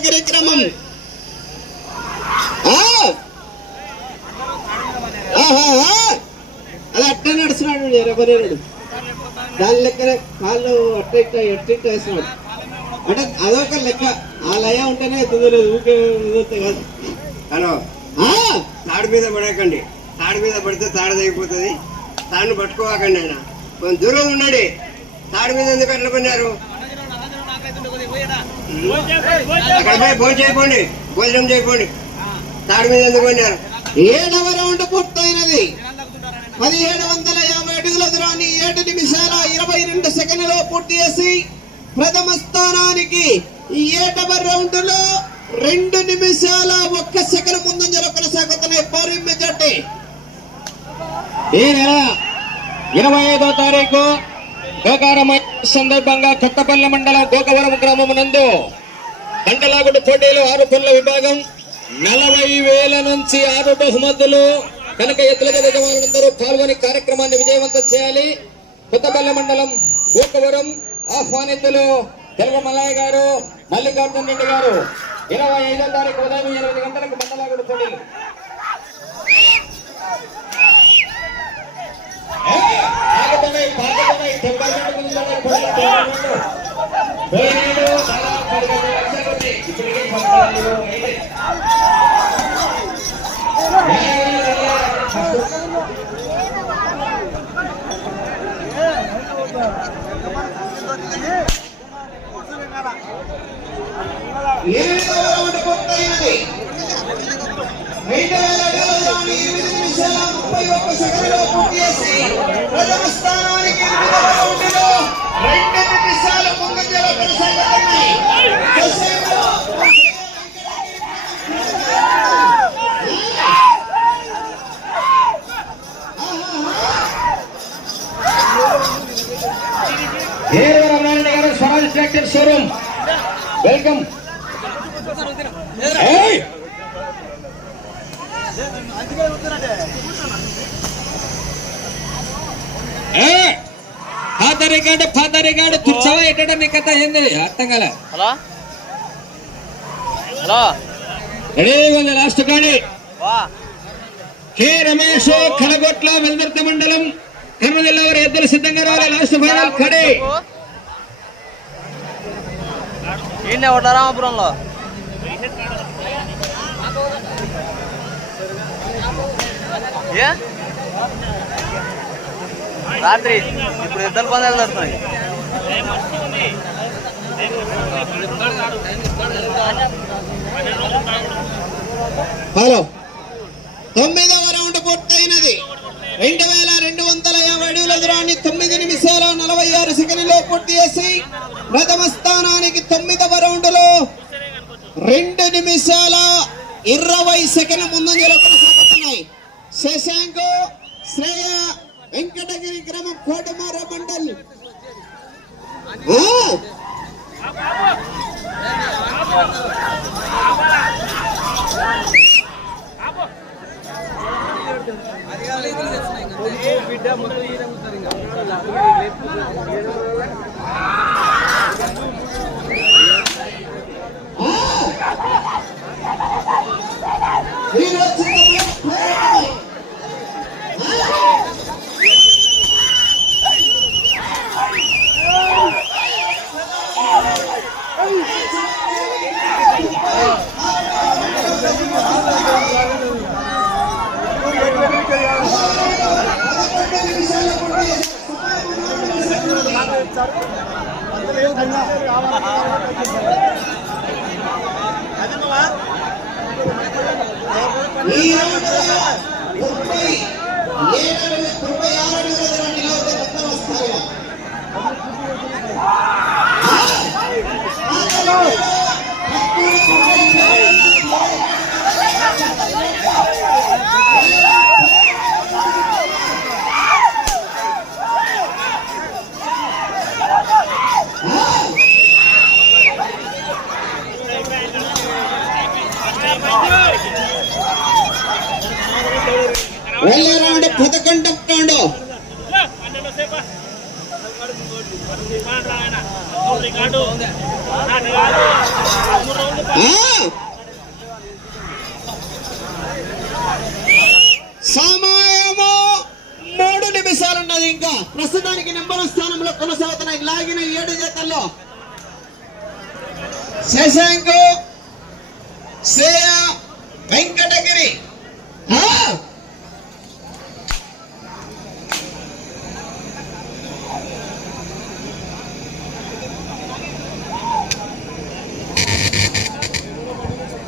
వెంకటగిరి క్రమం. అది అట్లా నడుస్తున్నాడు ఎరబరేరుడు. దాని లెక్కనే కాళ్ళు అట్ట ఎట్ట వేస్తున్నాడు అంటే అదొక లెక్క. ఆ లయ ఉంటేనే ఎత్తుదలేదు, ఊకే కాదు. హలో, తాడు మీద పడకండి. తాడు మీద పడితే తాడు తగ్గిపోతుంది. తాడును పట్టుకోవాకండి. ఆయన కొంచెం దూరం ఉండండి. తాడు మీద ఎందుకు అట్లా పడినారు? అక్కడ పోయి భోజనం చేయకండి, భోజనం చేయకండి. తాడు మీద ఎందుకు పడినారు? 7వ రౌండ్ పూర్తయినది. 1750 అడుగుల దూరాన్ని 7 నిమిషాల 22 సెకండ్లలో పూర్తి చేసి ప్రథమ స్థానానికి 7వ రౌండ్ లో 2 నిమిషాల 1 సెకండ్ ముందంజలో కొనసాగుతున్నాయి భారీ మెజార్టీ. ఈ నెల 25వ తారీఖు గోకారం సందర్భంగా కొత్తపల్లి మండలం గోకవరం గ్రామం నందు గంటలాగుడు పోటీలు 6 పనుల విభాగం 40,000 నుంచి 6 బహుమతులు కనుక ఎద్దుల యజమానులందరూ పాల్గొని కార్యక్రమాన్ని విజయవంతం చేయాలి. కొత్తపల్లి మండలం గోకవరం ఆహ్వానితులు తెలుగు మల్లయ్య గారు, మల్లికార్జున రెడ్డి గారు. 25వ తారీఖు ఉదయం 8 గంటలకు గంటలాగుడు పోటీలు. ప్రథమ స్థానానికి 8వ రౌండ్లో 2 నిమిషాల ముందంజలో కొనసాగుతున్నాయి. Swaraj tractor showroom welcome. ఫాదరిగాడు తుర్చవా ఎట్టడం నీ కథ ఏంది అర్థం కాలే. రెడీ ఉంది లాస్ట్ గాడి. కె రమేష్ కలగొట్ల వెల్దర్తి మండలం కర్నూలు జిల్లా వారి ఎద్దులు సిద్ధంగా రావాలి. లాస్ట్ ఫైనల్ కడే రామాపురంలో రాత్రి ఇప్పుడు ఇద్దరు పందాలు జరుగుతున్నాయి. Hello, 9వ round పూర్తయినది. 2250 అడుగుల దూరాన్ని 9 నిమిషాల 46 సెకండ్లలో పూర్తి చేసి ప్రథమ స్థానానికి 9వ రౌండ్ లో 2 నిమిషాల 20 సెకండ్ల ముందంజలో కొనసాగుతున్నాయి. శశాంక్ శ్రేయ వెంకటగిరి గ్రామం కోటమార మండల్. వెళ్ళరాండి 11వ రౌండ్. సమయము 3 నిమిషాలు ఉన్నది. ఇంకా ప్రస్తుతానికి నెంబర్ స్థానంలో కొనసాగుతున్నాయి లాగిన 7 జతల్లో శశాంక్, శ్రేయ, వెంకటగిరి.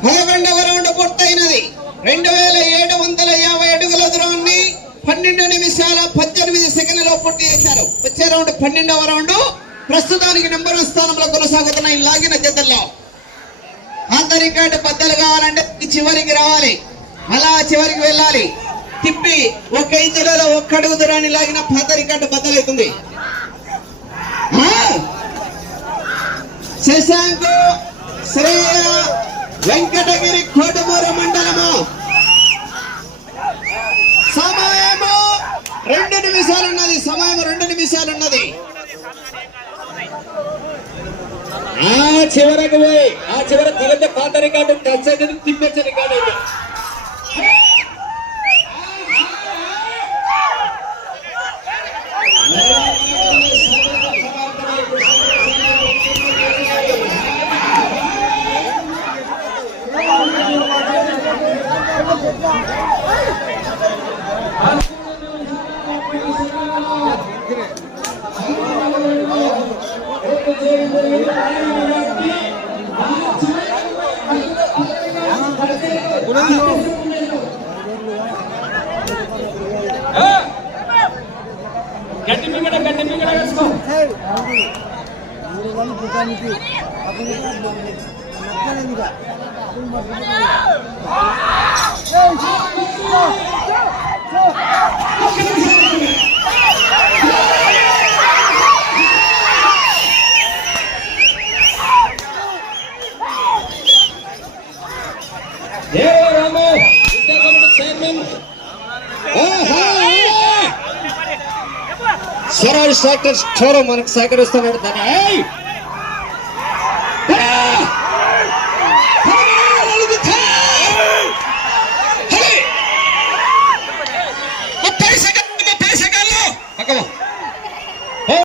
పదకొండవ రౌండ్ పూర్తయినది. 2750 అడుగుల దూరాన్ని 12 నిమిషాల 18 సెకండ్లలో పూర్తి చేశారు. వచ్చే రౌండ్ 12వ రౌండ్. ప్రస్తుతానికి నెంబర్ స్థానంలో కొనసాగుతున్నాయి లాగిన జతల్లో. అంత రికార్డు బద్దలు కావాలంటే చివరికి రావాలి, అలా చివరికి వెళ్ళాలి. తిప్పి 1 ఇంచులలో 1 అడుగు దూరాన్ని లాగిన పాత రికార్డు బద్దలవుతుంది. శశాంక్, శ్రేయ, వెంకటగిరి, కోటమూరు మండలము. సమయము 2 నిమిషాలున్నది. సమయం 2 నిమిషాలున్నది. ఆ చివరకు పోయి ఆ చివర తగిలితే పాత రికార్డు టచ్ అయితే తిప్పేచ్చే రికార్డు అయితే గట్టి మిగడ వేసుకో. స్వరాజ్ ట్రాక్టర్ స్టోర్ మనకు సహకరిస్తున్నాడు. దాన్ని